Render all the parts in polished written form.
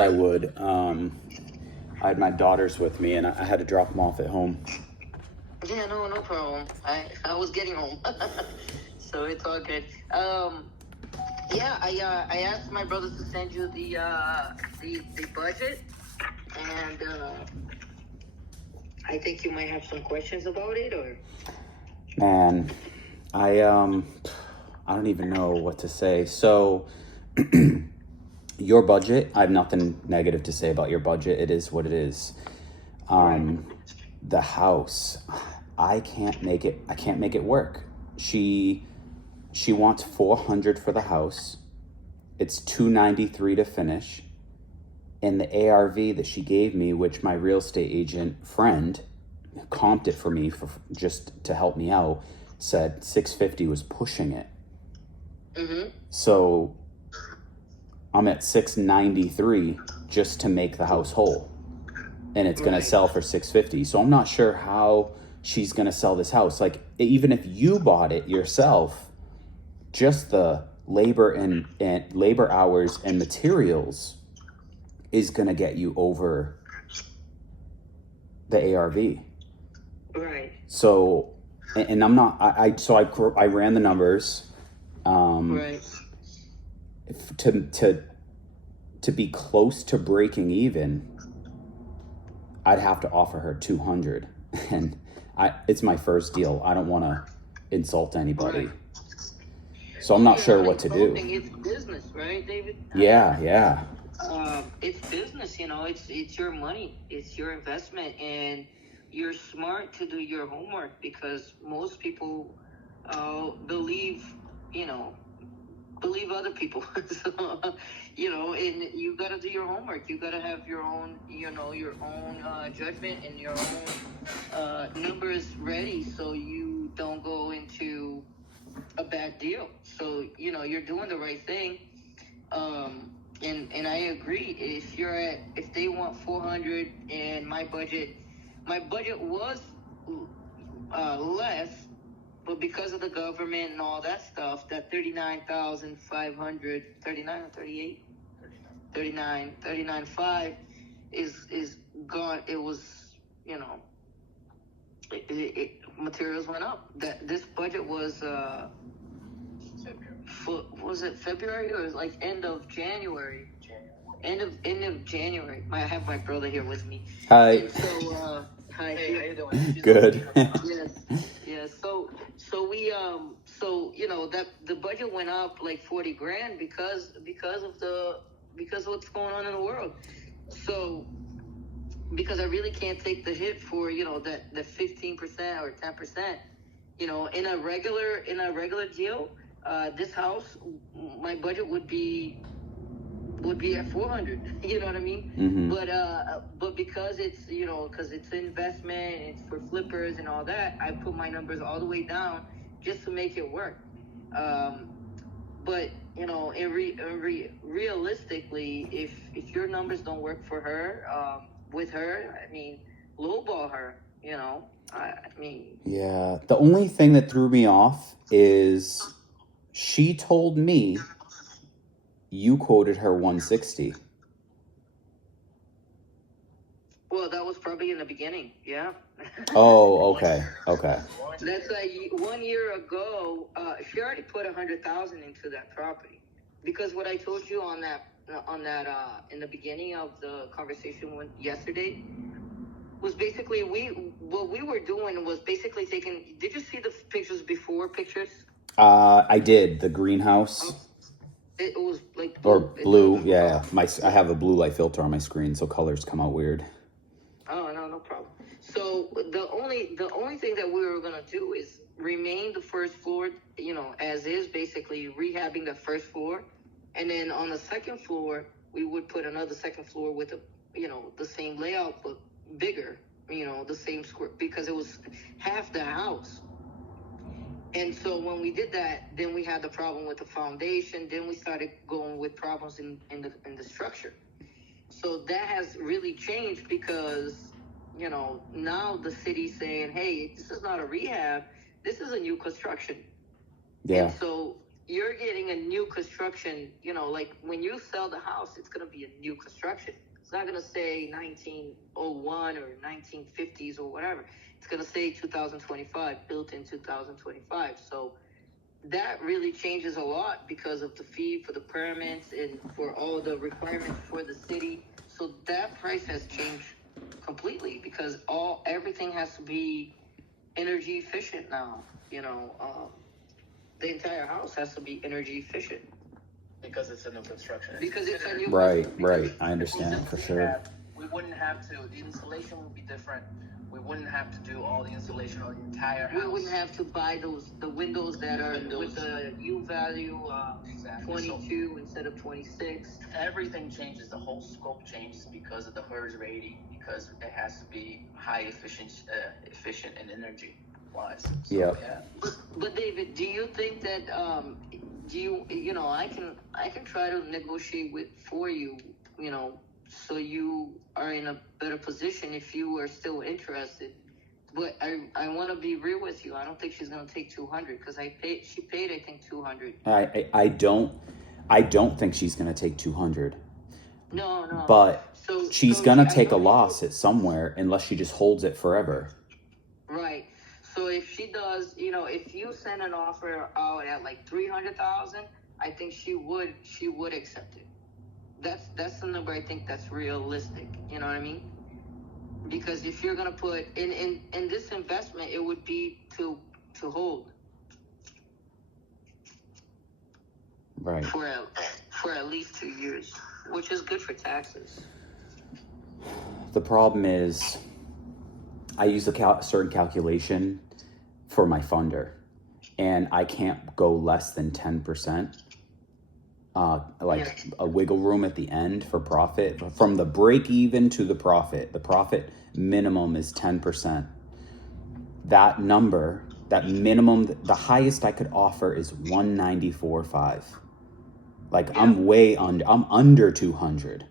I would. I had my daughters with me, and I had to drop them off at home. Yeah, no problem. I was getting home, so it's all good. I asked my brothers to send you the budget, and I think you might have some questions about it, or Man, I don't even know what to say. So, your budget, I have nothing negative to say about your budget. It is what it is. The house, I can't make it work. She wants 400 for the house. It's 293 to finish. And the ARV that she gave me, which my real estate agent friend comped it for me for just to help me out, said 650 was pushing it. So I'm at 693 just to make the house whole, and it's going to sell for 650. So I'm not sure how she's going to sell this house. Like, even if you bought it yourself, just the labor and labor hours and materials is going to get you over the ARV. right. So, and I'm not, I ran the numbers, Right. to be close to breaking even, I'd have to offer her 200, and it's my first deal. I don't want to insult anybody. Right. So I'm not sure what to do. It's business, right, David? Yeah. It's business, it's your money, it's your investment, and you're smart to do your homework, because most people believe other people. So, and you got to do your homework. You got to have your own, your own judgment and your own numbers ready, so you don't go into a bad deal. So, you're doing the right thing. And I agree. If they want 400, and my budget was less, but because of the government and all that stuff, that 39,500, 39 or 38, 39.5 is gone. It was, materials went up. This budget was was it February, or was like end of January? End of January. I have my brother here with me. Hi. And so, hi. Hey, how you doing? Good. Yes. So that the budget went up like 40 grand because of what's going on in the world. So, because I really can't take the hit for that the 15% or 10%. In a regular deal, this house, my budget would be at 400. You know what I mean? Mm-hmm. But because it's because it's investment, it's for flippers and all that, I put my numbers all the way down just to make it work. But realistically, if your numbers don't work for her, with her, I mean, lowball her. Yeah. The only thing that threw me off is she told me you quoted her 160. Well, that was probably in the beginning, yeah. Oh, okay. That's like 1 year ago. She already put 100,000 into that property, because what I told you on that in the beginning of the conversation yesterday was basically what we were doing was basically taking. Did you see the pictures? I did. The greenhouse. It was like blue. Or blue, yeah. I have a blue light filter on my screen, so colors come out weird. Oh, no problem. So the only thing that we were gonna do is remain the first floor, as is, basically rehabbing the first floor, and then on the second floor we would put another second floor with the same layout but bigger, the same square, because it was half the house. And so when we did that, then we had the problem with the foundation. Then we started going with problems in the structure. So that has really changed, because now the city's saying, hey, this is not a rehab, this is a new construction. Yeah. And so you're getting a new construction, like when you sell the house, it's going to be a new construction. It's not going to say 1901 or 1950s or whatever. It's going to say 2025, built in 2025. So that really changes a lot because of the fee for the permits and for all the requirements for the city. So that price has changed completely because everything has to be energy efficient now. The entire house has to be energy efficient. Because it's a new construction. Because it's a new Right, construction. right. I understand for sure. We wouldn't have to. The installation would be different. We wouldn't have to do all the installation on the entire house. We wouldn't have to buy the windows that are with the U value exactly. 22 instead of 26. Everything changes. The whole scope changes because of the HERS rating. Because it has to be high efficient in energy wise. So, yeah. But David, do you think that I can try to negotiate for you, so you are in a better position if you are still interested. But I want to be real with you. I don't think she's gonna take 200 because she paid I think 200. I don't think she's gonna take 200. No. But she's gonna take a loss at somewhere unless she just holds it forever. Right. So if she does, if you send an offer out at like 300,000, I think she would accept it. That's the number I think that's realistic. You know what I mean? Because if you're gonna put in this investment, it would be to hold. Right. For at least 2 years, which is good for taxes. The problem is, I use a certain calculation for my funder, and I can't go less than 10%. Like a wiggle room at the end for profit, from the break even to the profit. The profit minimum is 10%. That number, that minimum, the highest I could offer is 194.5. Like I'm under 200.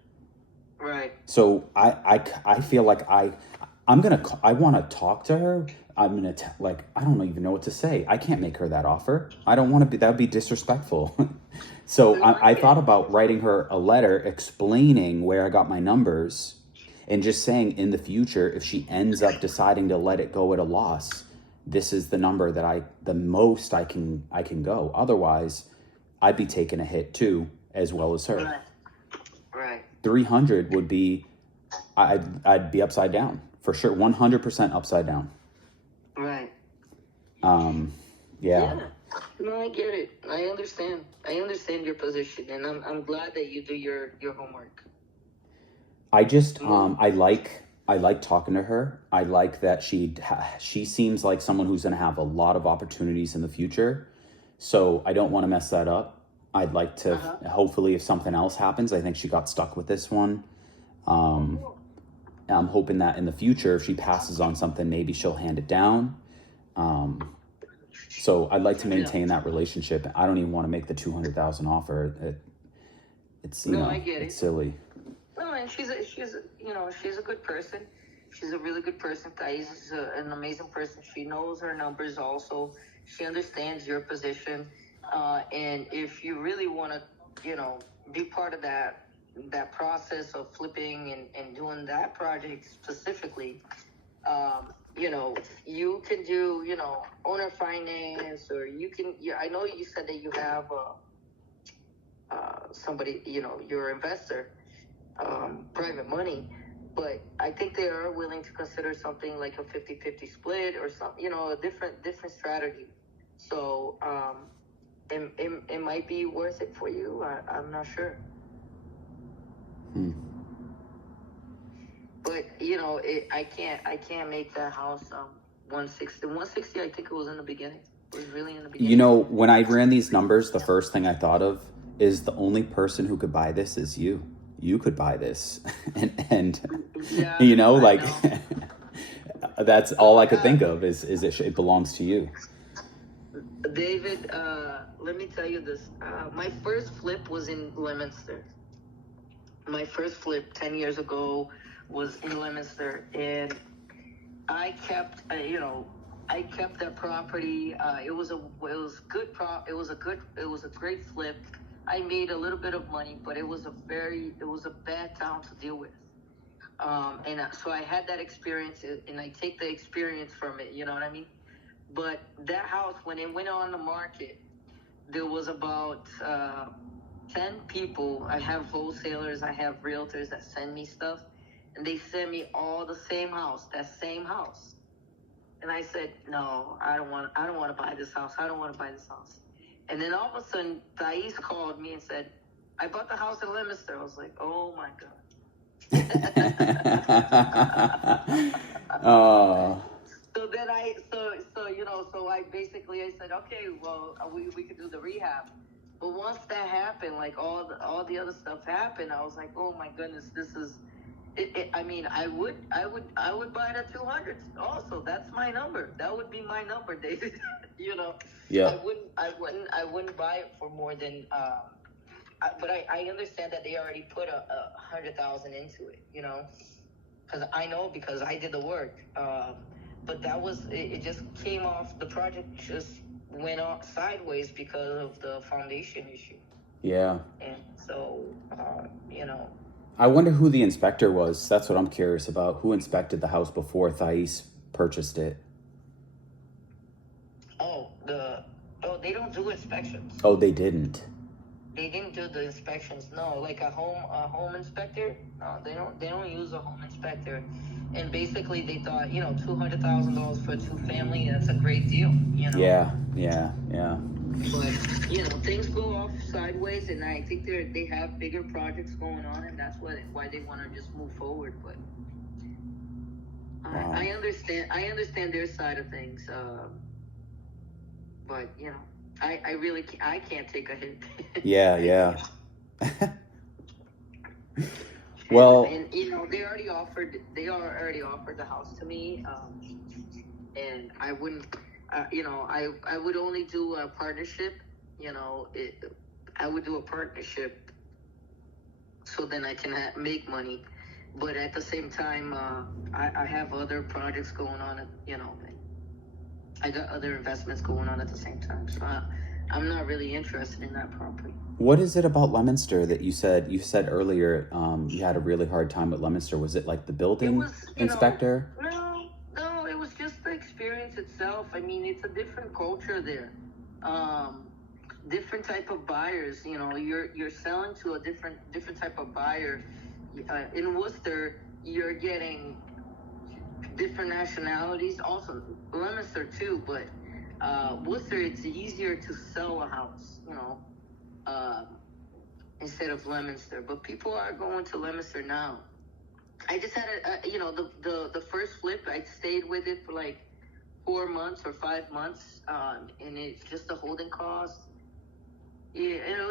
Right. So I feel like I want to talk to her. I'm gonna I don't even know what to say. I can't make her that offer. I don't want to be. That would be disrespectful. So I thought about writing her a letter explaining where I got my numbers, and just saying in the future, if she ends up deciding to let it go at a loss, this is the number that the most I can go. Otherwise, I'd be taking a hit too, as well as her. Right. 300 would be, I'd be upside down for sure. 100% upside down. Right. Yeah. No, I get it. I understand your position, and I'm glad that you do your homework. I just I like talking to her. I like that she seems like someone who's going to have a lot of opportunities in the future. So I don't want to mess that up. I'd like to hopefully, if something else happens, I think she got stuck with this one. I'm hoping that in the future, if she passes on something, maybe she'll hand it down. So I'd like to maintain that relationship. I don't even want to make the 200,000 offer. It's it's silly. No, and she's a good person. She's a really good person. Thais is an amazing person. She knows her numbers also. She understands your position. And if you really want to, be part of that process of flipping and doing that project specifically, you can do, owner finance, or you can, I know you said that you have somebody, your investor, private money, but I think they are willing to consider something like a 50-50 split or something, a different strategy. So, it might be worth it for you. I'm not sure. But I can't make that house 160. 160, I think it was in the beginning. It was really in the beginning. When I ran these numbers, the first thing I thought of is the only person who could buy this is you. You could buy this, and that's all I could think of is it belongs to you. David, let me tell you this. My first flip was in Leominster. My first flip 10 years ago was in Leominster, and I kept, I kept that property. It was a great flip. I made a little bit of money, but it was a bad town to deal with. So I had that experience, and I take the experience from it. You know what I mean? But that house, when it went on the market, there was about 10 people. I have wholesalers, I have realtors that send me stuff, and they send me all the same house, that same house. And I said, no, I don't want to buy this house. I don't want to buy this house. And then all of a sudden, Thais called me and said, I bought the house in Leominster. I was like, oh my God. Oh. So then I basically I said, okay, well, we could do the rehab. But once that happened, like all the other stuff happened, I was like, oh my goodness, this is it. I mean, I would buy it at 200. Also, that's my number. That would be my number, David. Yeah. I wouldn't buy it for more than. But I understand that they already put a 100,000 into it. Because I did the work. But that was it. Just came off. The project just went off sideways because of the foundation issue. Yeah. And so, I wonder who the inspector was. That's what I'm curious about. Who inspected the house before Thais purchased it? They don't do inspections. Oh, they didn't. They didn't do the inspections. No, like a home inspector. No, they don't use a home inspector. And basically, they thought, $200,000 for a 2-family, that's a great deal. Yeah. But things go off sideways, and I think they have bigger projects going on, and that's why they want to just move forward. But Wow. I understand their side of things. But I really I can't take a hit. Yeah. Well, and they already offered the house to me, and I wouldn't. I would only do a partnership. I would do a partnership so then I can make money. But at the same time, I have other projects going on. I got other investments going on at the same time. So I'm not really interested in that property. what is it about Leominster that you said earlier you had a really hard time with Leominster? Was it like the building inspector? No, it was just the experience itself. I mean, it's a different culture there. Different type of buyers. You're selling to a different type of buyer. In Worcester, you're getting different nationalities. Also, Leominster too, but Worcester, it's easier to sell a house, instead of Leominster. But people are going to Leominster now. I just had the first flip. I stayed with it for like 4 months or 5 months, and it's just a holding cost. Yeah, and it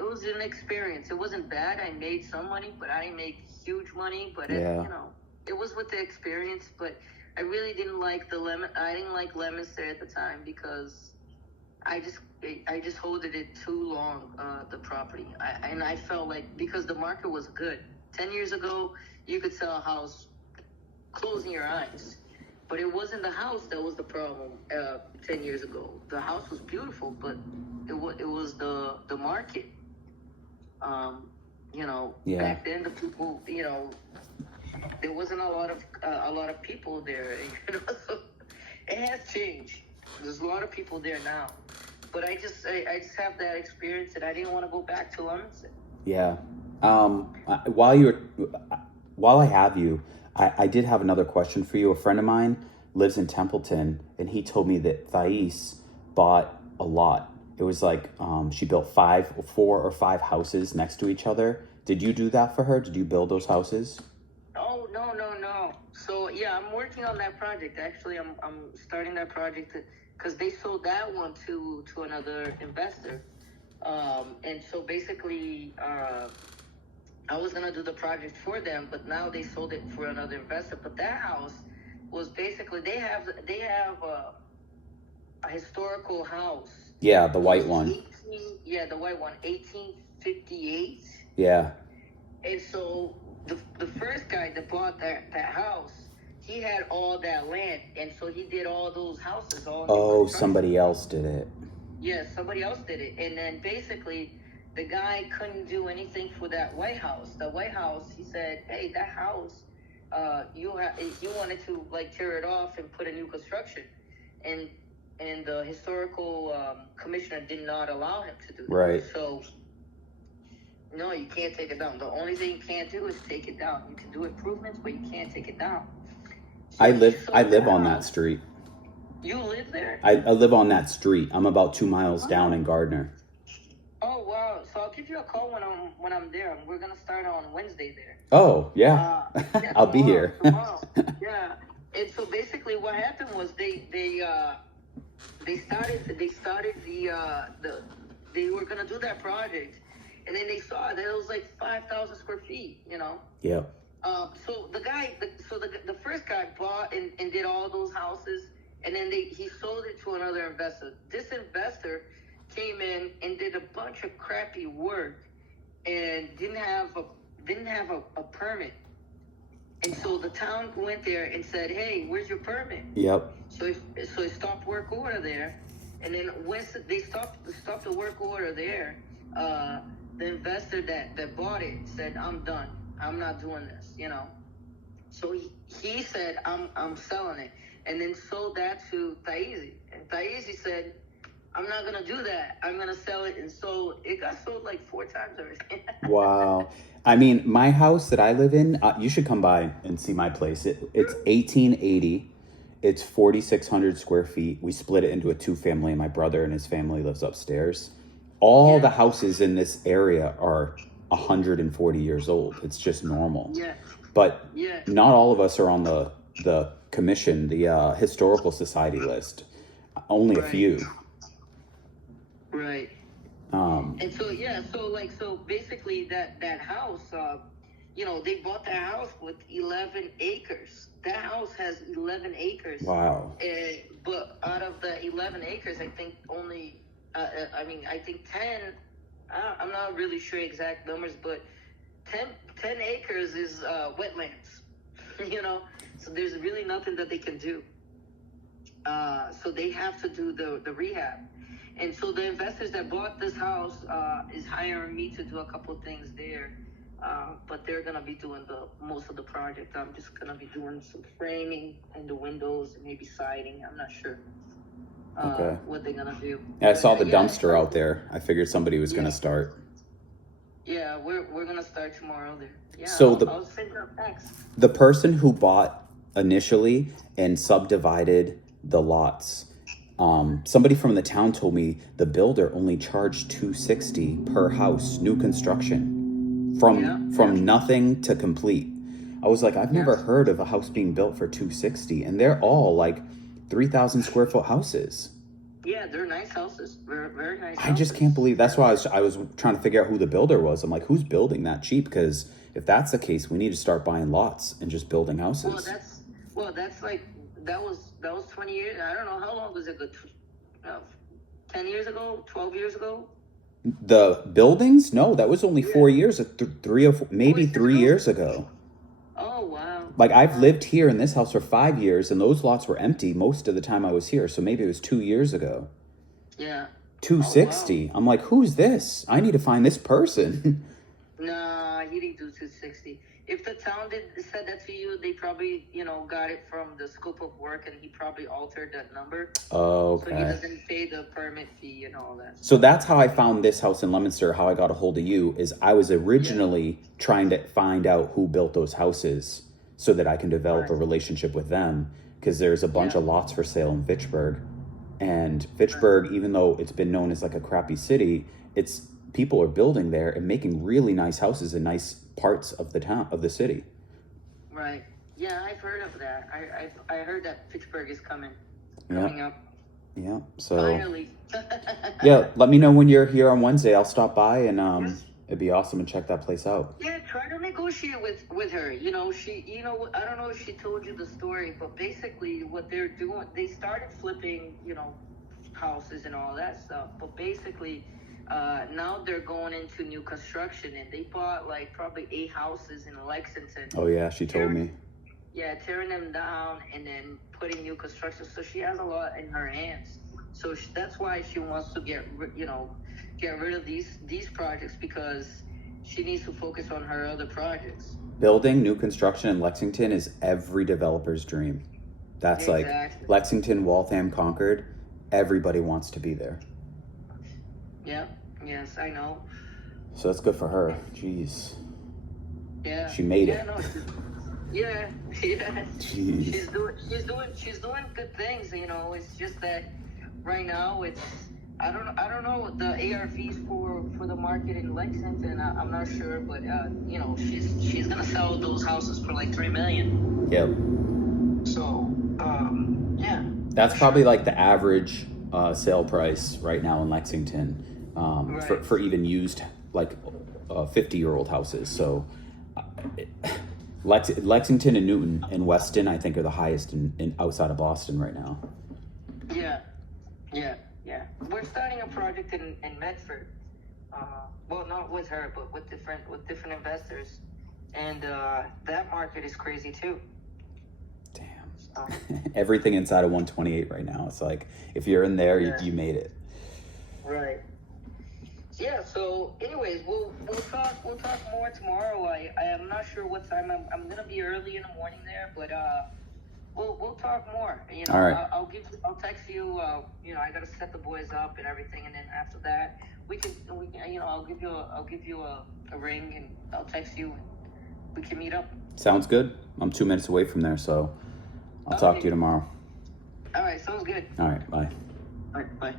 was an experience. It wasn't bad. I made some money, but I didn't make huge money. But it was with the experience. But I really didn't like I didn't like Leominster at the time because I just holded it too long, the property. I felt like because the market was good 10 years ago, you could sell a house closing your eyes. But it wasn't the house that was the problem 10 years ago. The house was beautiful, but it was the market. Back then the people, there wasn't a lot of people there. So it has changed. There's a lot of people there now. But I just have that experience that I didn't want to go back to Leominster. Yeah. While I have you, I did have another question for you. A friend of mine lives in Templeton, and he told me that Thais bought a lot. It was like she built 4 or 5 houses next to each other. Did you do that for her? Did you build those houses? Oh, no. So, yeah, I'm working on that project. Actually, I'm starting that project because they sold that one to another investor. And so basically, I was going to do the project for them, but now they sold it for another investor. But that house was basically, they have a historical house. Yeah, the white one. The white one, 1858. Yeah. And so the first guy that bought that house, he had all that land and so he did all those houses, all new Oh, construction. somebody else did it. Yeah, somebody else did it, and then basically, the guy couldn't do anything for that White House. The White House, he said, "Hey, that house, you wanted to like tear it off and put a new construction," and the historical commissioner did not allow him to do that. Right. So, no, you can't take it down. The only thing you can't do is take it down. You can do improvements, but you can't take it down. So I he live sold on that house. street. You live there? I live on that street. I'm about 2 miles down in Gardner. Oh wow! So I'll give you a call when I'm there. We're gonna start on Wednesday there. Oh, yeah. Yeah, I'll be here. Tomorrow. Yeah. And so basically, what happened was they started they were gonna do that project, and then they saw that it was like 5,000 square feet. Yeah. So the first guy bought and did all those houses, and then he sold it to another investor. This investor came in and did a bunch of crappy work and didn't have a permit. And so the town went there and said, "Hey, where's your permit?" Yep. So he stopped work order there, and then once they stopped the work order there, the investor that bought it said, "I'm done. I'm not doing this." So he said, "I'm selling it," and then sold that to Thaisi. And Thaisi said, "I'm not gonna do that. I'm gonna sell it." And so it got sold like 4 times already. Wow. I mean, my house that I live in, you should come by and see my place. It's 1880. It's 4,600 square feet. We split it into a 2-family, and my brother and his family lives upstairs. All the houses in this area are 140 years old. It's just normal. Yeah. But Yeah. not all of us are on the commission, the historical society list. Only a Right. few. Right. And so basically that house, they bought that house with 11 acres. That house has 11 acres. Wow. But out of the 11 acres, I think only, I think 10, I'm not really sure exact numbers, but 10 acres is wetlands, so there's really nothing that they can do. So they have to do the rehab. And so the investors that bought this house is hiring me to do a couple of things there. But they're going to be doing most of the project. I'm just going to be doing some framing and the windows and maybe siding. I'm not sure what they're going to do. Yeah, I saw the dumpster out there. I figured somebody was going to start. Yeah, we're going to start tomorrow there. Yeah, So I'll send you a text. The person who bought initially and subdivided the lots, somebody from the town told me the builder only charged $260 per house, new construction, from nothing to complete. I was like, I've never heard of a house being built for $260, and they're all like 3,000 square foot houses. Yeah, they're nice houses. Very, very nice. I just can't believe. That's why I was trying to figure out who the builder was. I'm like, who's building that cheap? Because if that's the case, we need to start buying lots and just building houses. That's like that was 20 years. I don't know how long was it. 10 years ago, 12 years ago. The buildings? No, that was only 4 years, 3 or 4, maybe 3 years ago. Oh wow! Like I've lived here in this house for 5 years, and those lots were empty most of the time I was here. So maybe it was 2 years ago. Yeah. 260. Oh, wow. I'm like, who's this? I need to find this person. Nah, he didn't do 260. If the town said that to you, they probably got it from the scope of work, and he probably altered that number. Okay. So he doesn't pay the permit fee and all that. So that's how I found this house in Leominster. How I got a hold of you is I was originally trying to find out who built those houses so that I can develop a relationship with them, because there's a bunch of lots for sale in Fitchburg. And Fitchburg, even though it's been known as like a crappy city, people are building there and making really nice houses in nice parts of the city. Right. Yeah, I've heard of that. I heard that Fitchburg is coming up. Yeah. So finally. yeah, let me know when you're here on Wednesday. I'll stop by, and it'd be awesome to check that place out. Yeah, try to negotiate with her. I don't know if she told you the story, but basically what they're doing, they started flipping, houses and all that stuff. But basically, now they're going into new construction, and they bought like probably 8 houses in Lexington. Oh yeah, she told me. Yeah, tearing them down and then putting new construction, so she has a lot in her hands. So that's why she wants to get rid of these projects, because she needs to focus on her other projects. Building new construction in Lexington is every developer's dream. That's Exactly. like Lexington, Waltham, Concord. Everybody wants to be there. Yeah. Yes, I know. So that's good for her. Jeez. Yeah. She made yeah, it. No, yeah. Yeah. Jeez. She's doing good things. It's just that right now I don't know the ARVs for the market in Lexington. I'm not sure, but she's gonna sell those houses for like $3 million. Yep. So yeah. That's probably like the average sale price right now in Lexington Right. for even used like 50-year-old houses. So Lexington and Newton and Weston, I think, are the highest in outside of Boston right now. Yeah. We're starting a project in Medford. Well, not with her, but with different investors, and that market is crazy too. Damn. Everything inside of 128 right now. It's like if you're in there, Yeah. you made it. Right. Yeah. So, anyways, we'll talk more tomorrow. I am not sure what time. I'm gonna be early in the morning there, but we'll talk more. All right. I'll text you. I gotta set the boys up and everything, and then after that, we can. I'll give you a ring, and I'll text you. We can meet up. Sounds good. I'm 2 minutes away from there, so I'll talk to you tomorrow. All right. Sounds good. All right. Bye. All right. Bye.